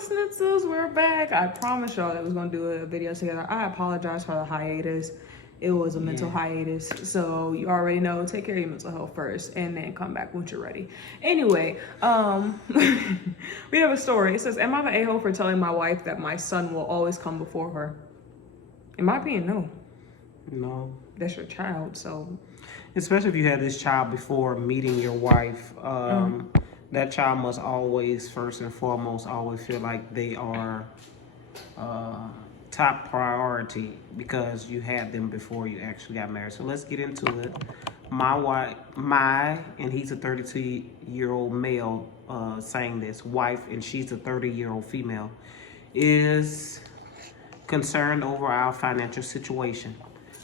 Schnitzels, we're back. I promised y'all that we was gonna do a video together. I apologize for the hiatus. It was a mental hiatus, so you already know, take care of your mental health first and then come back once you're ready. Anyway, we have a story. It says, am I the a-hole for telling my wife that my son will always come before her? In my opinion, no. No. That's your child, so. Especially if you had this child before meeting your wife, that child must always, first and foremost, always feel like they are top priority because you had them before you actually got married. So let's get into it. My wife, and he's a 32-year-old male saying this, wife, and she's a 30-year-old female, is concerned over our financial situation.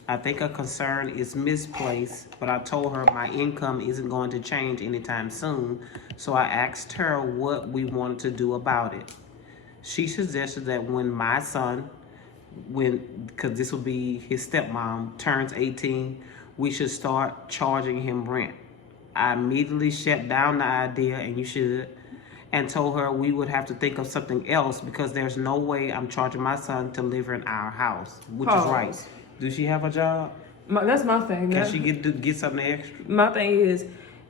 I think a concern is misplaced, but I told her my income isn't going to change anytime soon, so I asked her what we wanted to do about it. She suggested that when my son, because this will be his stepmom, turns 18, we should start charging him rent. I immediately shut down the idea, and you should, and told her we would have to think of something else because there's no way I'm charging my son to live in our house, which is right. Does she have a job? That's my thing. Can she get something extra? My thing is,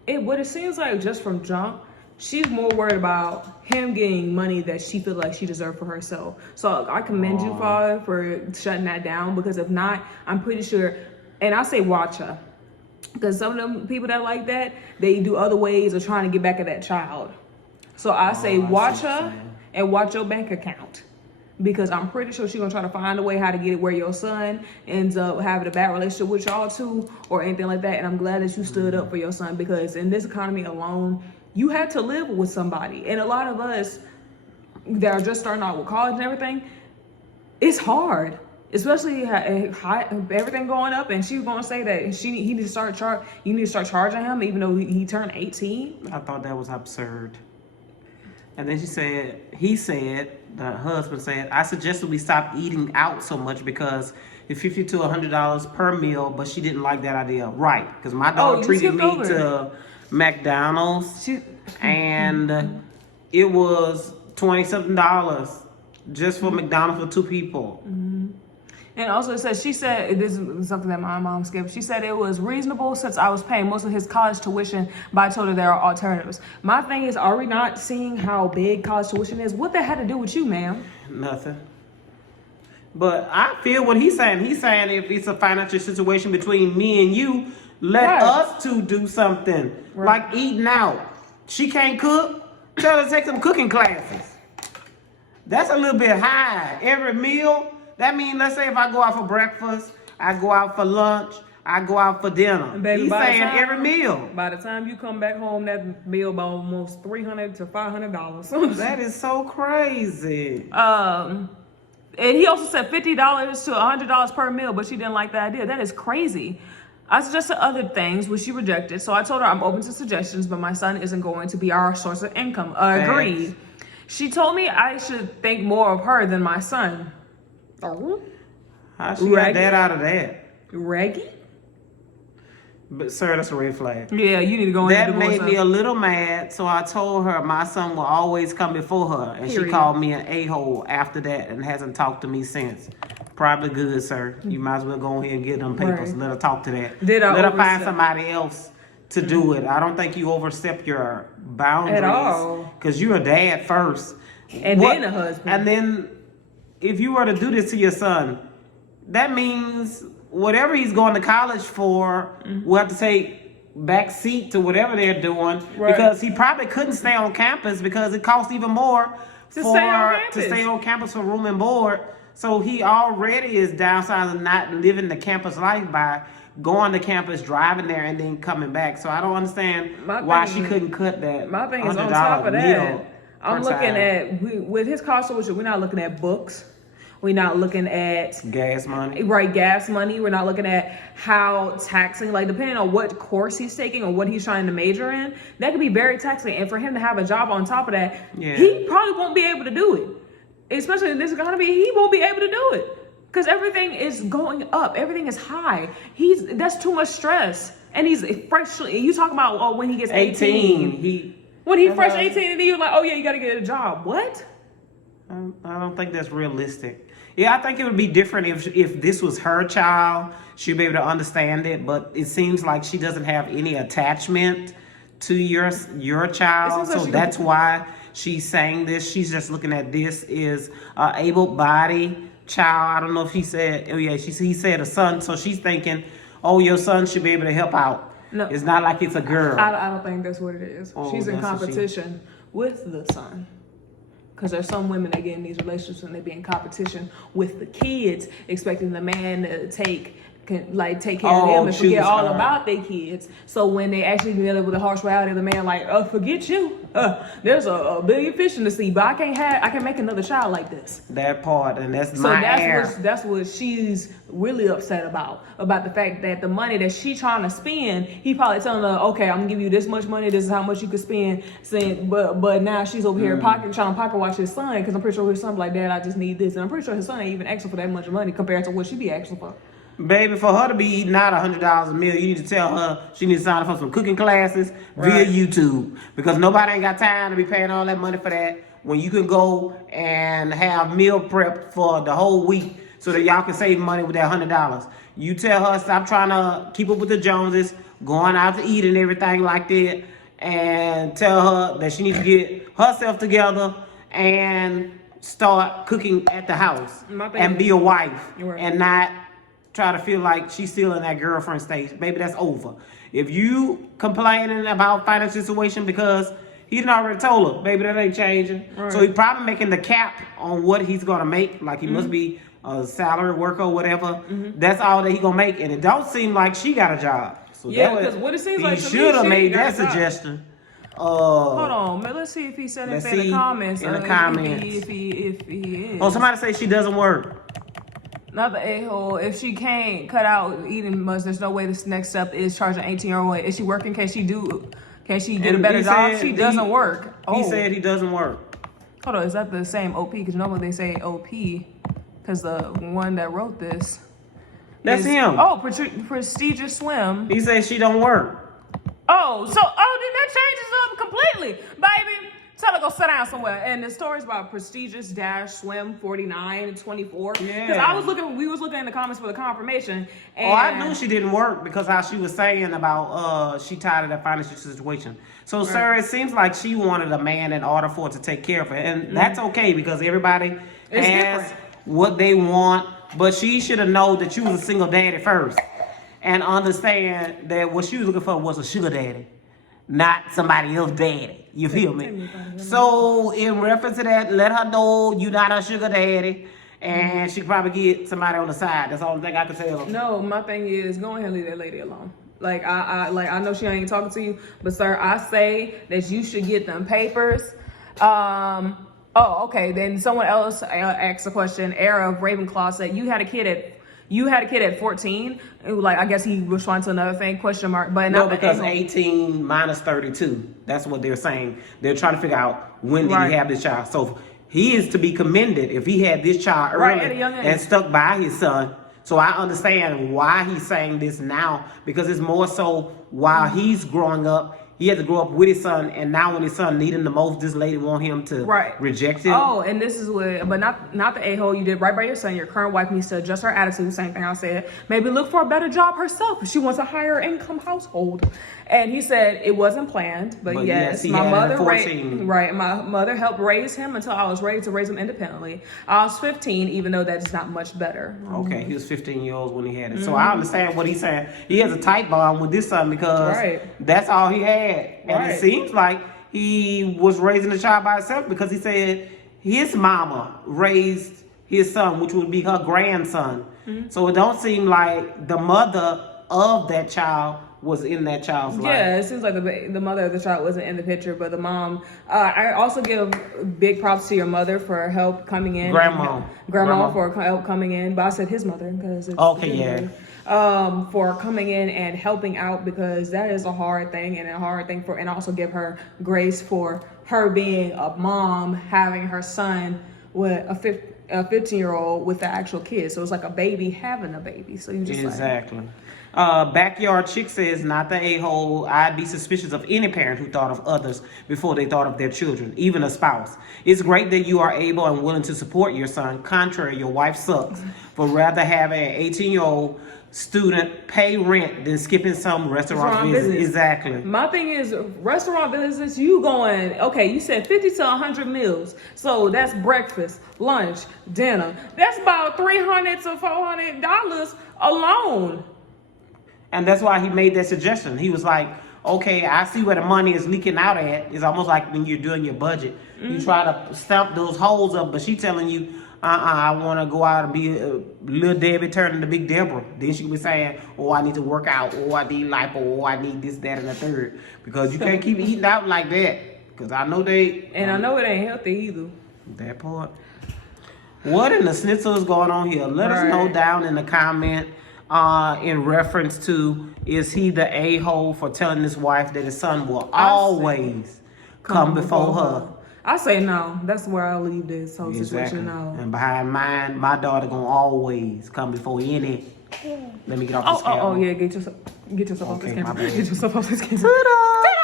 what it seems like just from jump, she's more worried about him getting money that she feels like she deserves for herself. So I commend you, Father, for shutting that down, because if not, I'm pretty sure, and I say watch her, because some of them people that like that, they do other ways of trying to get back at that child. So I say watch her and watch your bank account. Because I'm pretty sure she's gonna try to find a way how to get it where your son ends up having a bad relationship with y'all too, or anything like that. And I'm glad that you stood up for your son, because in this economy alone, you had to live with somebody. And a lot of us that are just starting out with college and everything, it's hard, especially everything going up. And she's gonna say that you need to start charging him, even though he turned 18. I thought that was absurd. And then the husband said, I suggested we stop eating out so much because it's $50 to $100 per meal, but she didn't like that idea. Right, because my dog treated me to McDonald's, and it was $20-something just for McDonald's for 2 people. And also it says, she said, this is something that my mom skipped. She said it was reasonable since I was paying most of his college tuition, but I told her there are alternatives. My thing is, are we not seeing how big college tuition is? What that had to do with you, ma'am? Nothing. But I feel what he's saying. He's saying if it's a financial situation between me and you, let us two do something. Like eating out. She can't cook? Tell her to take some cooking classes. That's a little bit high. Every meal. That means, let's say if I go out for breakfast, I go out for lunch, I go out for dinner. Baby, he's saying every meal. By the time you come back home, that bill about almost $300 to $500. That is so crazy. And he also said $50 to $100 per meal, but she didn't like the idea. That is crazy. I suggested other things, which she rejected. So I told her I'm open to suggestions, but my son isn't going to be our source of income. Agreed. She told me I should think more of her than my son. How she got that out of that? Reggie? But sir, that's a red flag. Yeah, you need to go in and do more. That made me a little mad, so I told her my son will always come before her. And she called me an a-hole after that and hasn't talked to me since. Probably good, sir. You might as well go ahead and get them papers. Let her talk to that. Let her find somebody else to do it. I don't think you overstep your boundaries. At all. Because you're a dad first. And then a husband. And then if you were to do this to your son, that means whatever he's going to college for will have to take back seat to whatever they're doing, because he probably couldn't stay on campus because it costs even more to stay on campus for room and board. So he already is downsizing, not living the campus life by going to campus, driving there, and then coming back. So I don't understand why she couldn't cut that. My thing is on top of that, I'm looking at, with his college tuition, we're not looking at books. We're not looking at gas money. Gas money. We're not looking at how taxing, like depending on what course he's taking or what he's trying to major in, that could be very taxing. And for him to have a job on top of that, he probably won't be able to do it. Especially in this economy, he won't be able to do it because everything is going up. Everything is high. That's too much stress. And he's freshly, you talking about when he gets 18. When he's fresh 18 and then you're like, oh yeah, you got to get a job. What? I don't think that's realistic. Yeah, I think it would be different if this was her child. She'd be able to understand it, but it seems like she doesn't have any attachment to your child, like so that's why she's saying this. She's just looking at this as a able-bodied child. I don't know if he said, oh yeah, he said a son, so she's thinking, oh, your son should be able to help out. No, it's not like it's a girl. I don't think that's what it is. Oh, she's in competition with the son. Because there's some women that get in these relationships and they be in competition with the kids, expecting the man to take care of them and forget all about their kids. So when they actually deal with the harsh reality, the man like, forget you. There's a billion fish in the sea, but I can't make another child like this. That part, and that's that's what she's really upset about the fact that the money that she trying to spend, he probably telling her, okay, I'm gonna give you this much money, this is how much you could spend, saying, but now she's over here trying to pocket watch his son, because I'm pretty sure his son be like, Dad, I just need this, and I'm pretty sure his son ain't even asking for that much money compared to what she be asking for. Baby, for her to be eating out $100 a meal, you need to tell her she needs to sign up for some cooking classes via YouTube, because nobody ain't got time to be paying all that money for that when you can go and have meal prep for the whole week so that y'all can save money with that $100. You tell her stop trying to keep up with the Joneses, going out to eat and everything like that, and tell her that she needs to get herself together and start cooking at the house and be a wife and not try to feel like she's still in that girlfriend stage. Baby, that's over. If you complaining about financial situation because he done already told her, baby, that ain't changing. Right. So he's probably making the cap on what he's gonna make. Like he must be a salary worker or whatever. That's all that he gonna make, and it don't seem like she got a job. So yeah, because what it seems like he should have made that suggestion. Hold on, man. Let's see if he said it in the comments. In the comments, if he is. Oh, somebody say she doesn't work. Not the a-hole. If she can't cut out eating much, there's no way this next step is charging 18-year-old. Is she working? Can she get a better job? She doesn't work. He said he doesn't work. Hold on, is that the same OP? Because normally they say OP, because the one that wrote this. That's him. Oh, Prestigious Swim. He said she don't work. Oh, then that changes up completely, baby. Tell her to go sit down somewhere. And the story's about Prestigious-Swim 49 and 24. Yeah. Because we was looking in the comments for the confirmation. And I knew she didn't work because how she was saying about she tired of that financial situation. So, sir, it seems like she wanted a man in order for it to take care of her. And that's okay because everybody has what they want. But she should have known that you was a single daddy first. And understand that what she was looking for was a sugar daddy, not somebody else's daddy. You feel me? So in reference to that, let her know you not a sugar daddy, and she probably get somebody on the side. That's the only thing I can tell her. No, my thing is go ahead and leave that lady alone. Like I know she ain't talking to you, but sir, I say that you should get them papers. Oh, okay. Then someone else asked a question. Era of Ravenclaw said you had a kid at 14. Like I guess he was trying to another thing, question mark. But no, because 18 minus 32. That's what they're saying. They're trying to figure out when did he have this child. So he is to be commended if he had this child early and stuck by his son. So I understand why he's saying this now, because it's more so while he's growing up. He had to grow up with his son, and now when his son need him the most, this lady want him to reject him. Oh, and this is what, but not the a-hole. You did right by your son. Your current wife needs to adjust her attitude. Same thing I said. Maybe look for a better job herself if she wants a higher income household. And he said it wasn't planned, but yes, my mother my mother helped raise him until I was ready to raise him independently. I was 15, even though that's not much better. Okay, he was 15 years old when he had it. So I understand what he's saying. He has a tight bond with this son because that's all he had. And it seems like he was raising the child by himself because he said his mama raised his son, which would be her grandson. So it don't seem like the mother of that child was in that child's life. Yeah, it seems like the mother of the child wasn't in the picture, but the mom. I also give big props to your mother for help coming in. Grandma for help coming in, but I said his mother because it's for coming in and helping out, because that is a hard thing and also give her grace for her being a mom, having her son with a 15-year-old with the actual kid. So it's like a baby having a baby. So you just Backyard Chick says, not the a-hole. I'd be suspicious of any parent who thought of others before they thought of their children, even a spouse. It's great that you are able and willing to support your son. Contrary, your wife sucks. But rather have an 18-year-old student pay rent than skipping some restaurant visit. Exactly. My thing is, restaurant visits, you going, okay, you said 50 to 100 meals. So that's breakfast, lunch, dinner. That's about $300 to $400 alone. And that's why he made that suggestion. He was like, okay, I see where the money is leaking out at. It's almost like when you're doing your budget. You try to stump those holes up, but she telling you, I want to go out and be a little Debbie turning to Big Deborah. Then she was saying, oh, I need to work out. Oh, I need lipo. Oh, I need this, that, and the third. Because you can't keep eating out like that. Because I know they... And I know it ain't healthy either. That part. What in the schnitzel is going on here? Let us know down in the comment in reference to, is he the a-hole for telling his wife that his son will always come before her? I say no. That's where I leave this whole situation now. And behind mine, my daughter gonna always come before any. Let me get off this camera. Oh yeah, get yourself off this camera. Get yourself off this camera. Ta-da!